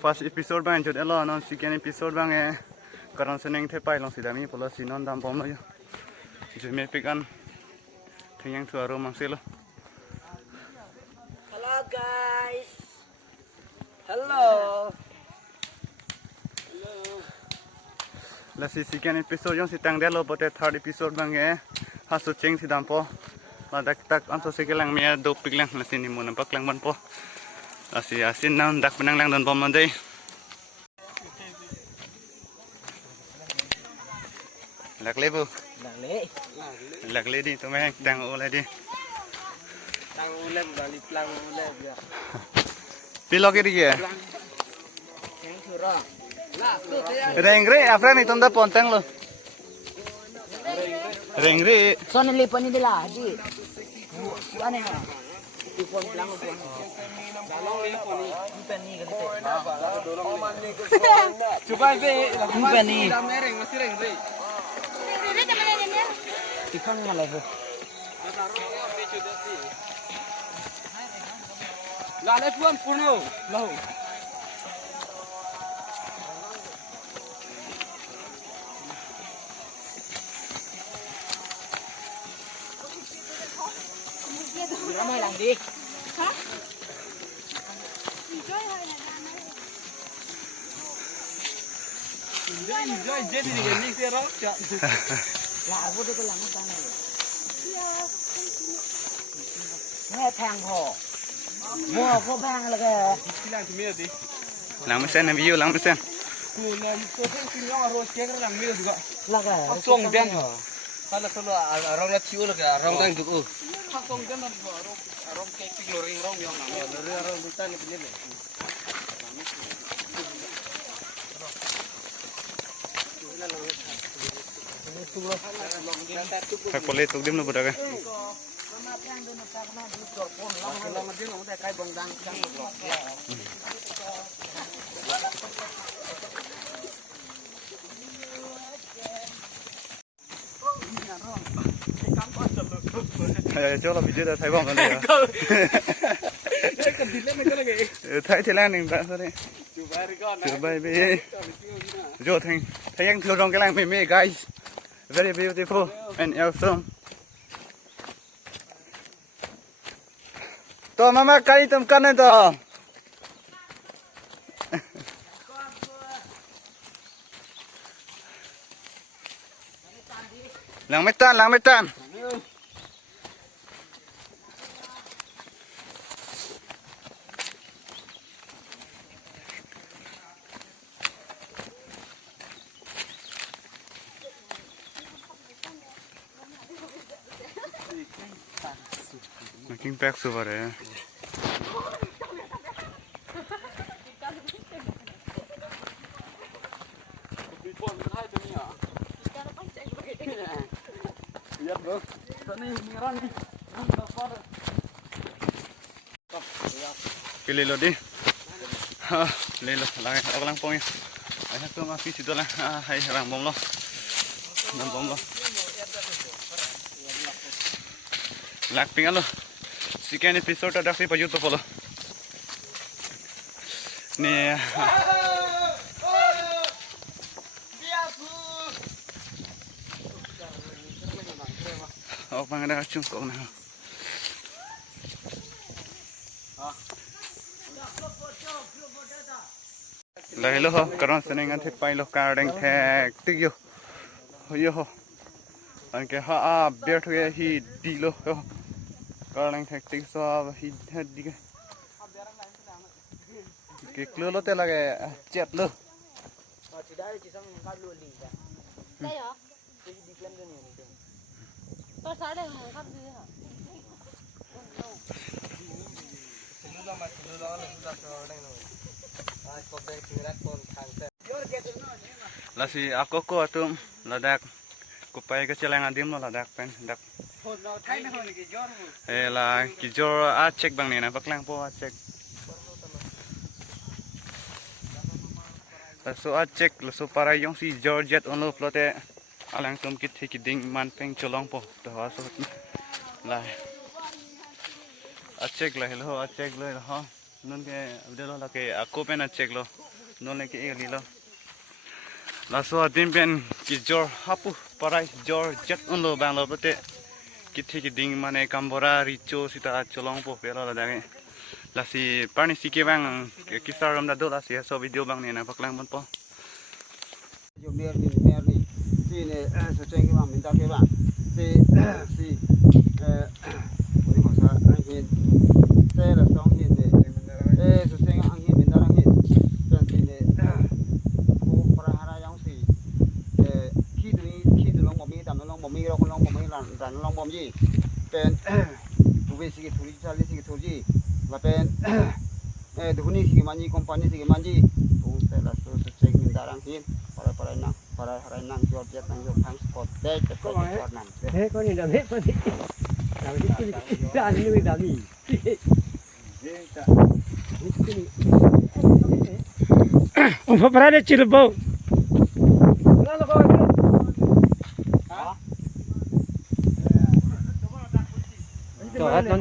first episode bang jod elo non second episode bang karon seneng thepai long sidami polo sinon dam pom lo yo jeme pikan thiyang thu aro mangselo. Hello guys. Hello. La si second episode yung si tang delo bote third episode bang hasu cheng sidam po la dak tak anso sekelang me do piklang la sini mo nampak lang ban po la si asin nam dak penang lang don pom mandai lạc lê bu lạc lê đi tụi mày đang ô lại đi Tang ulam balik lang ulam ya. pilo cái đi kìa Yang curang. reng re afra ni tonda pontang lo reng re So nilipan ni dila di. Ano ya? Ipon lang upuan. Dalong lipon ni. Ipon ni ganito. Coba be. Ipon ni. Mereng masih reng re. Ikan ngalai ho. Lalai puan puno. Lahu. Ramai lang di. Hah? Enjoy jadi ni sero. Lah aku tu lang tanah. Nghe thang hồ. Mua có bang là cái. Lang thì mía đi. lang mesen na view lang mesen Cô thấy cái nhỏ rồi chết cái lang mía juga. Là cái. Song đen. Kalau orang nak cium lagi, orang đang được u. Song đen là orang kayak pigloring orang yang nama. Orang buta ni punya ni. phải có lê tục đêm nó bật ra cho là video đã thấy bóng rồi đấy thấy thì lan mình bạn sao đấy chụp bài về cho thành thấy anh thiếu trong cái làng mê guys very beautiful and awesome to mama cái tầm cân này to làng mấy tan making back over there cái lelo đi lelo lại ở lang pong ai thắc tôi phi situ lah hay rang bom lo rang bom lo lạc ping alo second episode ada pa YouTube polo ni oh pangada chung ko na lai lo ho karon seneng an thepai lo ka reng thek tik yo ho an ke ha ber thwe hi di lo ho ka reng thek tik so hi di ke klo lo te la ke chet lo đây hả? Tôi sáng đây không khắp gì hả? là si akoko atum ladak kopai ke celang adim lo ladak pen dak là kijor a check bang ni na baklang po a check la so a check la so para yong si georget onlo plote alang tum kit ding man peng cholong po to ha so la a check la hello a check le ha non ke udah lo la ke aku pena cek lo non le ke eli lo la so adim pen ki jor hapu parai jor jet un lo bang lo bete ki thik ding mane kambora richo sita cholong po pe lo la dang la si parni si ke bang ki saram da do la si so video bang ne na paklang mon po Yo merli si ne so chengi ma min ta ke ba si uri ma sa an hin te la song hin de so chengi an hin min ta rang hin tan si ne ko pra hara yang si khi tu long bom mi tam long bom mi ro long bom mi ran long bom ji pen tu ve si ke thuri cha li si ke thuri la pen duhuni si ke manji company si ke manji tu te la so chengi min ta rang hin para nang jual jet nang jual pang spot dek ko nang thế có gì làm hết có gì làm cái ra như vậy làm gì ông phải ra để chịu bao to hết nó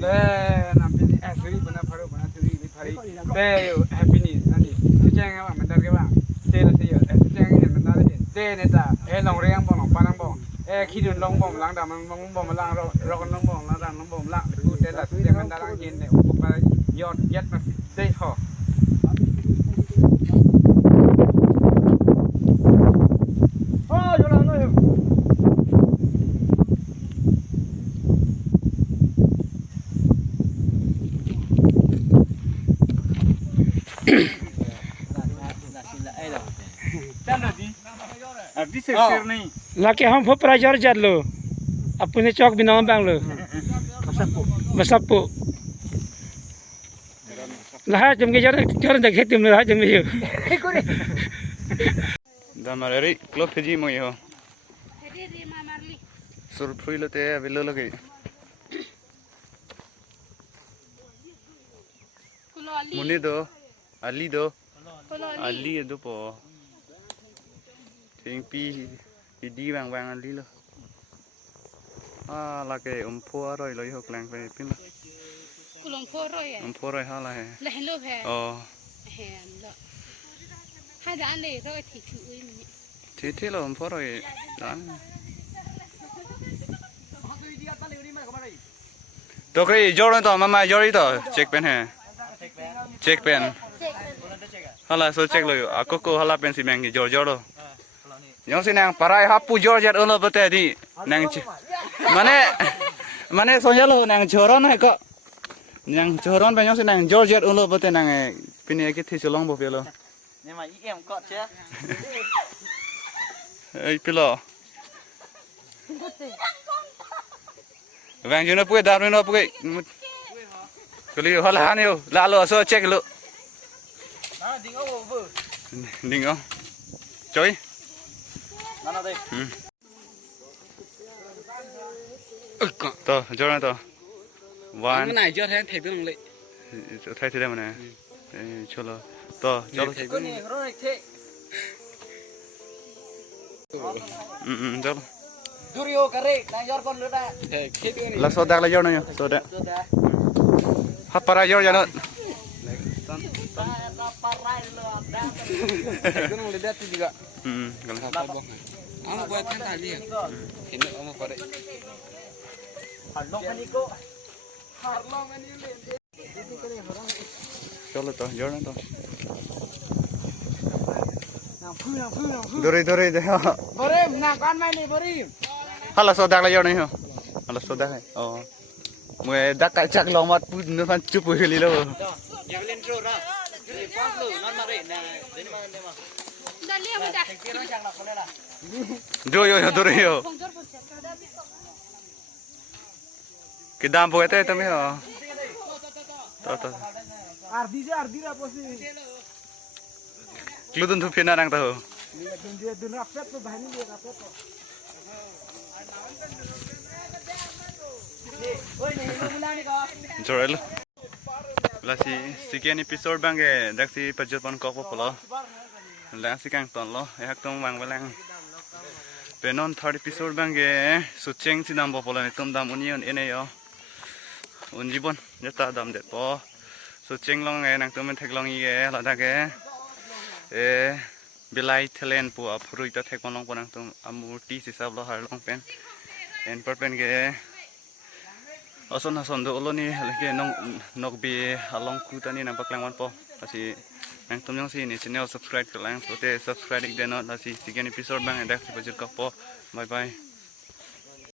le nam pin asri bana pharo bana turi ni phari te happy ni ani tu chang ba man dar ke ba te la se yo te chang ni man dar te ne ta e long riang bong long pa lang bong e khi dun long bong lang da man bong lang ro kan long bong lang da long bong lang tu te la te man dar ang yin ne upu pa yot yet ma te ho oh yo la no अभी से शेर नहीं लाके हम फुप राजर जात लो अपने चौक बिना बांग लो मसपो लहा जमगे जर देखे तुम लहा जमगे जो damari klop pheji mo yo Jadi di mamarli. sur phui lo te velo lo ke Kuloli. muni do ali Kuloli. ali do po ting pi di bang bang ali lo la ke pho roi lo yo klang pe pin lo Kulong poro ya. pho roi ha la he Lah hello he. oh Hen lo. Hai đã này rồi thì chịu uy mình. thế lo pho roi dan to ke joron to mama jori to check pen he check pen hala so check lo akoko hala pen si mang jor jor do yang si nang parai hapu jor jet ulo bete di nang mane so jalo nang joron hai ko nang joron ba yang si nang jor jet ulo bete nang pin ke thi cholong bo pe lo nhưng mà ý em cọt chứ ei pilo vang juna pue dar no pue kali hala hanio la lo so check lo à đỉnh ô vừa ding o choi nó đây to joron to cái one này chưa thấy thầy tương lệ thay thế đây mà nè cholo to cholo cái này rồi thế cholo Durio kare đang yor con nữa đã thế cái này la so dak la yor no so da ha para yor ya no cái nó lihat tuh juga kalau apa bong aku buat kan tadi ya ini kamu pada harlong kan iko harlong kan ini cholo to yor no to dori de Borim nah kan main nih Borim hala so dak la yor no hala so dak oh mue dak ka chak lo mat pu no fan chup heli lo ya lên rồi đó cái quang lử nó mà đấy nè đấy mà Dah lihat mudah. kira chẳng là con đây là yo dori yo Bong jor pun cek. ke dam po ete tami ho to ardi lah posi kludun thu phina rang ta ho dia dun rapet tuh bahan dia rapet kok oi nih lu mulai nih kok jorel la si second episode bange dak si pajopan ko polo la si kang ton lo hak tong bang balang penon third episode bange sucheng si dam polo ni tum dam union ene yo unjibon jata dam det po สุดเจงลองไงนังตัวมันเทคลองอีแกเราได้แกเบลายทะเลนปัวพรุยตัวเทคมันลองปนังตัวอามูตีสิสับเราหาลองเป็นเปิดเป็นแกอสนดูโอโลนี่อะไรแกนกบีลองคูตันนี่นับกลางวันปอภาษีนังตัวยังสินี่ชแนล subscribe กันแล้วโปรเต subscribe อีกเดนอลภาษีสิ่งนี้พิเศษบ้างเด็กที่ประจุกับปอบายบาย